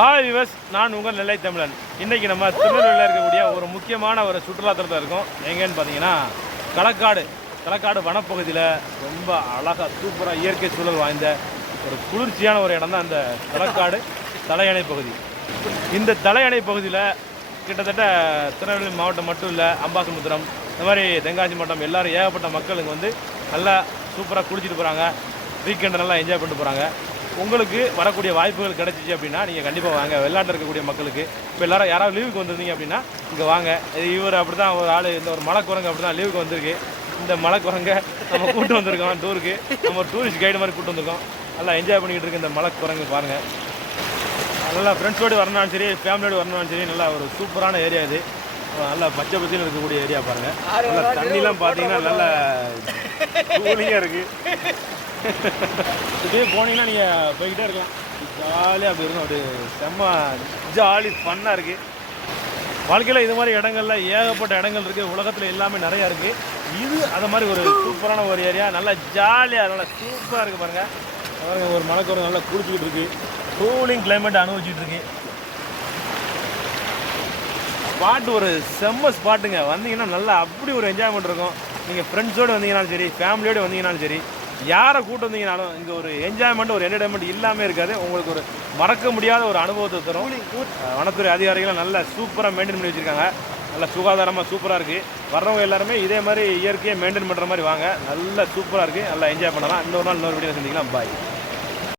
Hi விவஸ் நான் உங்கள் நெல்லை தமிழன். இன்றைக்கி நம்ம திருநெல்வேலியில் இருக்கக்கூடிய ஒரு முக்கியமான ஒரு சுற்றுலாத்தலத்தில் இருக்கோம். எங்கேன்னு பார்த்தீங்கன்னா களக்காடு. களக்காடு வனப்பகுதியில் ரொம்ப அழகாக சூப்பராக இயற்கை சூழல் வாய்ந்த ஒரு குளிர்ச்சியான ஒரு இடம் தான் இந்த களக்காடு தலையணை பகுதி. இந்த தலையணை பகுதியில் கிட்டத்தட்ட திருநெல்வேலி மாவட்டம் மட்டும் இல்லை அம்பாசமுத்திரம் இந்த மாதிரி தென்காசி மாவட்டம் எல்லோரும் ஏகப்பட்ட மக்கள் இங்கே வந்து நல்லா சூப்பராக குளிச்சுட்டு போகிறாங்க வீக்கெண்டை நல்லா என்ஜாய் பண்ணிட்டு போகிறாங்க உங்களுக்கு வரக்கூடிய வாய்ப்புகள் கிடைச்சிச்சு அப்படின்னா நீங்கள் கண்டிப்பாக வாங்க. வெளிநாட்டில் இருக்கக்கூடிய மக்களுக்கு. இப்போ எல்லாரும் யாராவது லீவுக்கு வந்திருந்தீங்க அப்படின்னா இங்கே வாங்க. இது இவர் அப்படி தான் ஒரு ஆள் இந்த ஒரு மலைக்குரங்கு அப்படி தான் லீவுக்கு வந்திருக்கு. இந்த மலைக்குரங்க நம்ம கூட்டு வந்திருக்கோம் டூருக்கு நம்ம ஒரு டூரிஸ்ட் கைடு மாதிரி கூட்டு வந்திருக்கோம். நல்லா என்ஜாய் பண்ணிக்கிட்டு இருக்கு இந்த மலைக்குரங்கு பாருங்கள் நல்லா ஃப்ரெண்ட்ஸோடு வரணும்னாலும் சரி ஃபேமிலியோடு வரணும்னாலும் சரி நல்லா ஒரு சூப்பரான ஏரியா இது. நல்லா பச்சை பச்சைன்னு இருக்கக்கூடிய ஏரியா பாருங்கள் நல்லா தண்ணிலாம் பார்த்தீங்கன்னா நல்லா கூலிங்காக இருக்குது இப்படியே போனீங்கன்னா நீங்கள் போய்கிட்டே இருக்கலாம். ஜாலியாக அப்படி இருக்கும் அப்படி செம்ம ஜாலி ஃபன்னாக இருக்குது வாழ்க்கையில் இது மாதிரி இடங்கள்ல ஏகப்பட்ட இடங்கள் இருக்குது உலகத்தில் எல்லாமே நிறையா இருக்குது இது அது மாதிரி ஒரு சூப்பரான ஒரு ஏரியா நல்லா ஜாலியாக நல்லா சூப்பராக இருக்குது பாருங்கள் பாருங்க ஒரு மலைக்கு நல்லா குளிச்சுக்கிட்டு இருக்கு. கூலிங் கிளைமேட் அனுபவிச்சுட்டு இருக்கு. ஸ்பாட் ஒரு செம்ம ஸ்பாட்டுங்க வந்தீங்கன்னா நல்லா அப்படி ஒரு என்ஜாய்மெண்ட் இருக்கும். நீங்கள் ஃப்ரெண்ட்ஸோடு வந்தீங்கனாலும் சரி ஃபேமிலியோடு வந்தீங்கனாலும் சரி யாரை கூட்டு வந்தீங்கனாலும் இங்கே ஒரு என்ஜாய்மெண்ட் ஒரு என்டர்டைன்மெண்ட் இல்லாமல் இருக்காது. உங்களுக்கு ஒரு மறக்க முடியாத ஒரு அனுபவத்தை தரும். வனத்துறை அதிகாரிகள் நல்லா சூப்பராக மெயின்டைன் பண்ணி வச்சுருக்காங்க. நல்லா சுகாதாரமாக சூப்பராக இருக்குது வர்றவங்க எல்லாருமே இதே மாதிரி இயற்கையை மெயின்டைன் பண்ணுற மாதிரி வாங்க. நல்லா சூப்பராக இருக்குது நல்லா என்ஜாய் பண்ணலாம். இன்னொரு நாள் இன்னொரு வீடியோ சந்திக்கலாம். பாய்